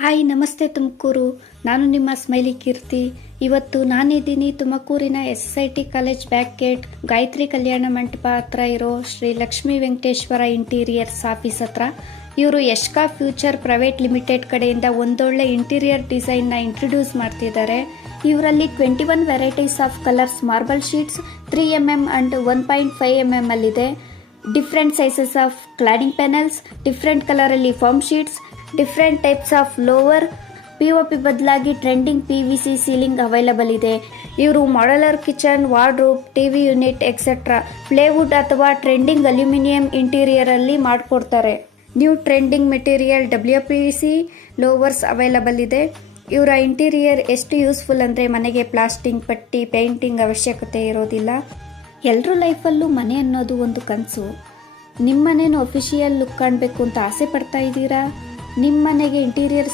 Hi ನಮಸ್ತೆ ತುಮಕೂರು. ನಾನು ನಿಮ್ಮ ಸ್ಮೈಲಿ ಕೀರ್ತಿ. ಇವತ್ತು ನಾನಿದ್ದೀನಿ ತುಮಕೂರಿನ SIT college back gate Gayatri Kalyana Mantapa ಹತ್ರ ಇರೋ ಶ್ರೀ ಲಕ್ಷ್ಮೀ ವೆಂಕಟೇಶ್ವರ ಇಂಟೀರಿಯರ್ಸ್ ಆಫೀಸ್ ಹತ್ರ. ಇವರು ಯಶ್ಕಾ ಫ್ಯೂಚರ್ ಪ್ರೈವೇಟ್ ಲಿಮಿಟೆಡ್ ಕಡೆಯಿಂದ ಒಂದೊಳ್ಳೆ ಇಂಟೀರಿಯರ್ ಡಿಸೈನ್ನ ಇಂಟ್ರೊಡ್ಯೂಸ್ ಮಾಡ್ತಿದ್ದಾರೆ. ಇವರಲ್ಲಿ 21 varieties of colours marble sheets 3mm and 1.5mm ಅಲ್ಲಿದೆ. Different sizes of cladding panels, different ಕಲರಲ್ಲಿ foam sheets, different types of louvre, POP ಬದಲಾಗಿ ಟ್ರೆಂಡಿಂಗ್ PVC ಸೀಲಿಂಗ್ ಅವೈಲಬಲ್ ಇದೆ. ಇವರು modular kitchen, wardrobe, TV unit etcetera plywood ಅಥವಾ trending aluminium interior ಅಲ್ಲಿ ಮಾಡಿಕೊಡ್ತಾರೆ. New trending material WPVC louvres available ಇದೆ. ಇವರ interior ಎಷ್ಟು ಯೂಸ್ಫುಲ್ ಅಂದರೆ ಮನೆಗೆ ಪ್ಲಾಸ್ಟಿಂಗ್, ಪಟ್ಟಿ, ಪೇಂಟಿಂಗ್ ಅವಶ್ಯಕತೆ ಇರೋದಿಲ್ಲ. ಎಲ್ಲರ ಲೈಫಲ್ಲೂ ಮನೆ ಅನ್ನೋದು ಒಂದು ಕನಸು. ನಿಮ್ಮ ಮನೇನು ಅಫಿಷಿಯಲ್ ಲುಕ್ ಕಾಣಬೇಕು ಅಂತ ಆಸೆ ಪಡ್ತಾ ಇದ್ದೀರಾ? ನಿಮ್ಮ ಮನೆಗೆ ಇಂಟೀರಿಯರ್